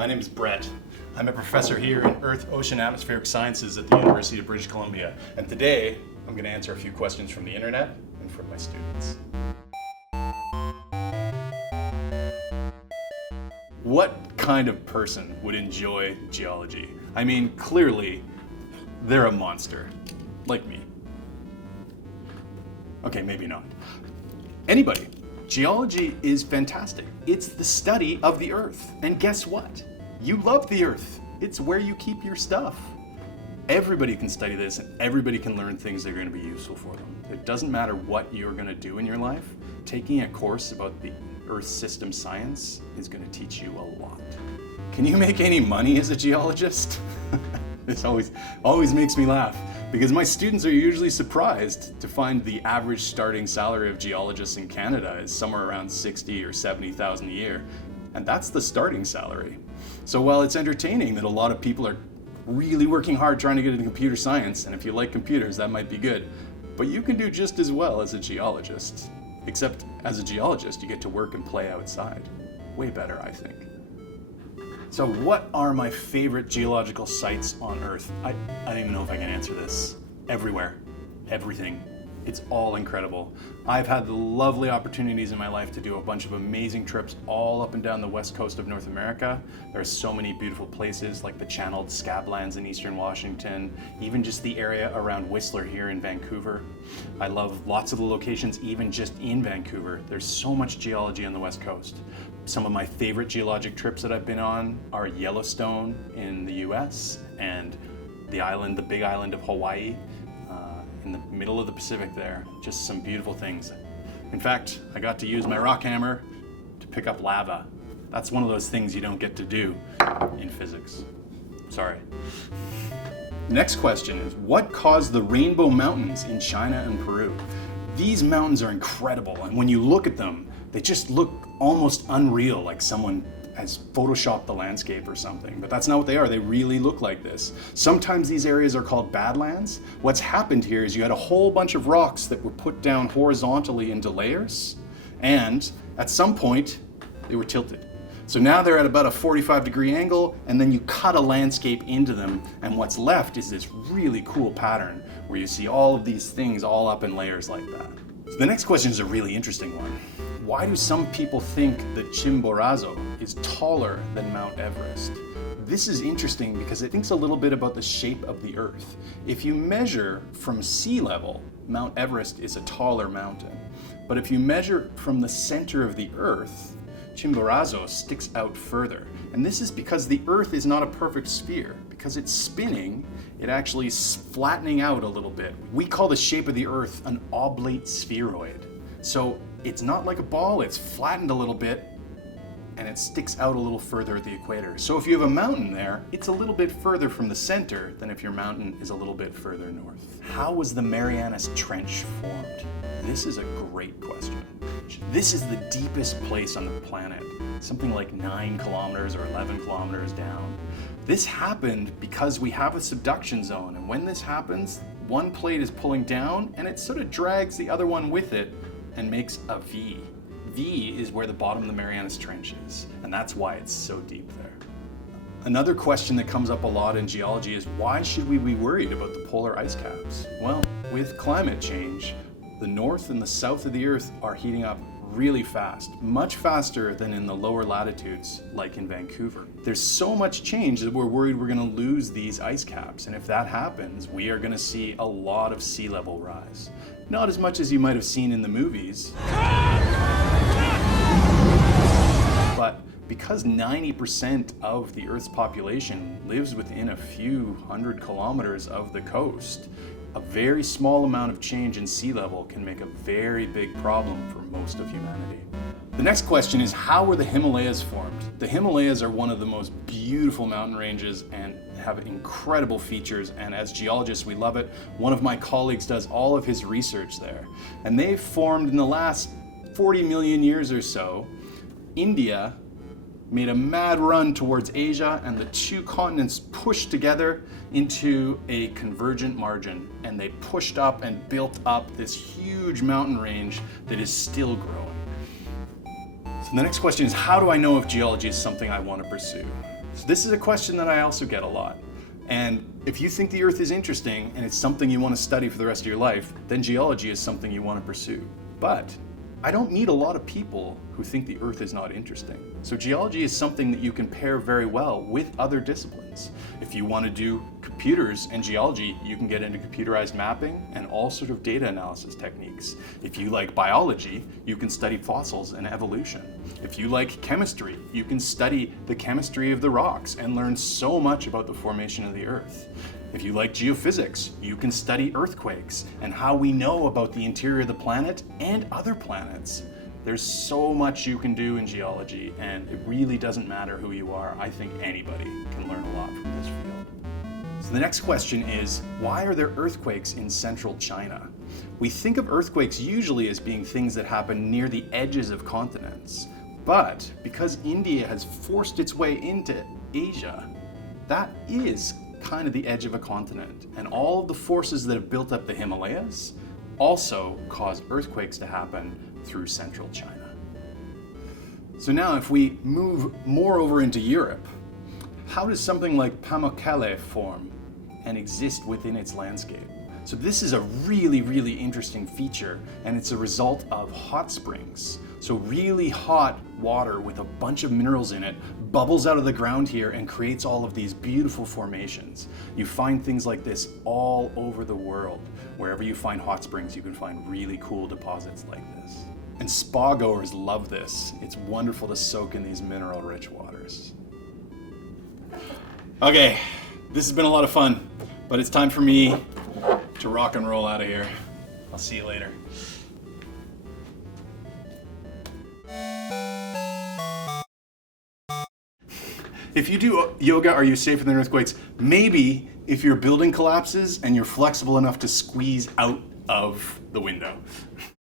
my name is Brett. I'm a professor here in Earth, Ocean, Atmospheric Sciences at the University of British Columbia. And today, I'm going to answer a few questions from the internet and from my students. What kind of person would enjoy geology? I mean, clearly, they're a monster, like me. Okay, maybe not. Anybody. Geology is fantastic. It's the study of the Earth. And guess what? You love the Earth. It's where you keep your stuff. Everybody can study this and everybody can learn things that are going to be useful for them. It doesn't matter what you're going to do in your life. Taking a course about the Earth system science is going to teach you a lot. Can you make any money as a geologist? This always makes me laugh because my students are usually surprised to find the average starting salary of geologists in Canada is somewhere around 60 or 70,000 a year. And that's the starting salary. So while it's entertaining that a lot of people are really working hard trying to get into computer science, and if you like computers, that might be good, but you can do just as well as a geologist. Except as a geologist, you get to work and play outside. Way better, I think. So what are my favorite geological sites on Earth? I don't even know if I can answer this. Everywhere. Everything. It's all incredible. I've had the lovely opportunities in my life to do a bunch of amazing trips all up and down the west coast of North America. There are so many beautiful places like the channeled scablands in eastern Washington, even just the area around Whistler here in Vancouver. I love lots of the locations even just in Vancouver. There's so much geology on the west coast. Some of my favorite geologic trips that I've been on are Yellowstone in the US and the big island of Hawaii. In the middle of the Pacific there. Just some beautiful things. In fact, I got to use my rock hammer to pick up lava. That's one of those things you don't get to do in physics. Sorry. Next question is, what caused the Rainbow Mountains in China and Peru? These mountains are incredible, and when you look at them, they just look almost unreal, like someone has photoshopped the landscape or something, but that's not what they are. They really look like this. Sometimes these areas are called badlands. What's happened here is you had a whole bunch of rocks that were put down horizontally into layers, and at some point they were tilted. So now they're at about a 45-degree angle, and then you cut a landscape into them, and what's left is this really cool pattern where you see all of these things all up in layers like that. So the next question is a really interesting one. Why do some people think that Chimborazo is taller than Mount Everest? This is interesting because it thinks a little bit about the shape of the Earth. If you measure from sea level, Mount Everest is a taller mountain. But if you measure from the center of the Earth, Chimborazo sticks out further. And this is because the Earth is not a perfect sphere. Because it's spinning, it actually is flattening out a little bit. We call the shape of the Earth an oblate spheroid. So it's not like a ball, it's flattened a little bit, and it sticks out a little further at the equator. So if you have a mountain there, it's a little bit further from the center than if your mountain is a little bit further north. How was the Marianas Trench formed? This is a great question. This is the deepest place on the planet, something like 9 kilometers or 11 kilometers down. This happened because we have a subduction zone, and when this happens, one plate is pulling down and it sort of drags the other one with it and makes a V. V is where the bottom of the Marianas Trench is, and that's why it's so deep there. Another question that comes up a lot in geology is, why should we be worried about the polar ice caps? Well, with climate change, the north and the south of the Earth are heating up really fast, much faster than in the lower latitudes, like in Vancouver. There's so much change that we're worried we're going to lose these ice caps, and if that happens, we are going to see a lot of sea level rise. Not as much as you might have seen in the movies, but because 90% of the Earth's population lives within a few hundred kilometers of the coast, a very small amount of change in sea level can make a very big problem for most of humanity. The next question is, how were the Himalayas formed? The Himalayas are one of the most beautiful mountain ranges and have incredible features, and as geologists we love it. One of my colleagues does all of his research there, and they've formed in the last 40 million years or so. India made a mad run towards Asia, and the two continents pushed together into a convergent margin, and they pushed up and built up this huge mountain range that is still growing. So the next question is, how do I know if geology is something I want to pursue? So this is a question that I also get a lot. And if you think the Earth is interesting and it's something you want to study for the rest of your life, then geology is something you want to pursue. But I don't meet a lot of people who think the Earth is not interesting. So geology is something that you can pair very well with other disciplines. If you want to do computers and geology, you can get into computerized mapping and all sort of data analysis techniques. If you like biology, you can study fossils and evolution. If you like chemistry, you can study the chemistry of the rocks and learn so much about the formation of the Earth. If you like geophysics, you can study earthquakes and how we know about the interior of the planet and other planets. There's so much you can do in geology, and it really doesn't matter who you are. I think anybody can learn a lot from this field. So the next question is, why are there earthquakes in central China? We think of earthquakes usually as being things that happen near the edges of continents. But because India has forced its way into Asia, that is kind of the edge of a continent. And all of the forces that have built up the Himalayas also cause earthquakes to happen through central China. So now if we move more over into Europe, how does something like Pamukkale form and exist within its landscape? So this is a really, really interesting feature, and it's a result of hot springs. So really hot water with a bunch of minerals in it bubbles out of the ground here and creates all of these beautiful formations. You find things like this all over the world. Wherever you find hot springs, you can find really cool deposits like this. And spa goers love this. It's wonderful to soak in these mineral-rich waters. Okay, this has been a lot of fun, but it's time for me to rock and roll out of here. I'll see you later. If you do yoga, are you safer than earthquakes? Maybe if your building collapses and you're flexible enough to squeeze out of the window.